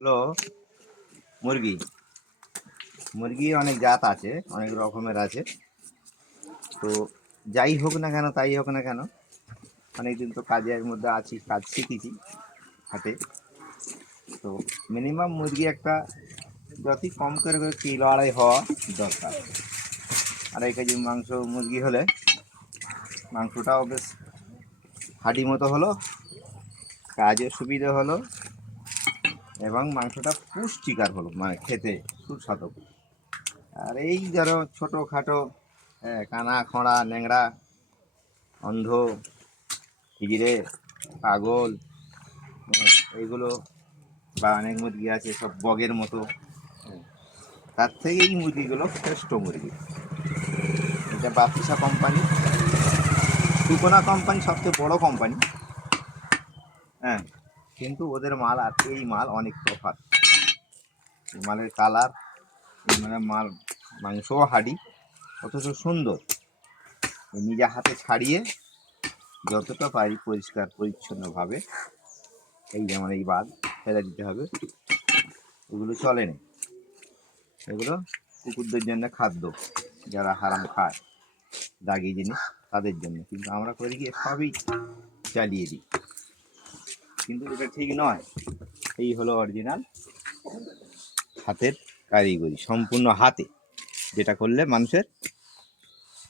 হলো মুরগি। মুরগি অনেক জাত আছে, অনেক রকমের আছে। তো যাই হোক না কেন, তাই হোক না কেন, অনেকদিন তো কাজের মধ্যে আছি, কাজ শিখেছি হাতে। তো মিনিমাম মুরগি একটা যতই কম করে কিলো আড়াই হওয়া দরকার। 2.5 কেজি মাংস মুরগি হলে মাংসটাও বেশ হাডি মতো হলো, কাজের সুবিধে হলো, এবং মাংসটা পুষ্টিকর হলো, মানে খেতে সুস্বাদু। আর এই ধরো ছোটোখাটো কানা খোঁড়া ন্যাংরা অন্ধ হিজড়ে পাগল, এইগুলো বা অনেক মুরগি আছে সব বগের মতো, তার থেকে এই মুরগিগুলো শ্রেষ্ঠ মুরগি। এটা বাপ্তিসা কোম্পানি, সুকোনা কোম্পানি সবচেয়ে বড় কোম্পানি। হ্যাঁ, কিন্তু ওদের মাল আর এই মাল অনেক তফাৎ। এই মালের কালার, এই মালের মাল মাংসও হাডি, অথচ সুন্দর। নিজে হাতে ছাড়িয়ে যতটা পারি পরিষ্কার পরিচ্ছন্নভাবে, এই যেমন এই বাদ ফেলে দিতে হবে, এগুলো চলে না। এগুলো কুকুরদের জন্য খাদ্য, যারা হারাম খায় দাগি জিনিস তাদের জন্য। কিন্তু আমরা করি কি, সবই চালিয়ে দিই, কিন্তু এটা ঠিক নয়। এই হলো অরিজিনাল হাতের কারিগরি, সম্পূর্ণ হাতে, যেটা করলে মানুষের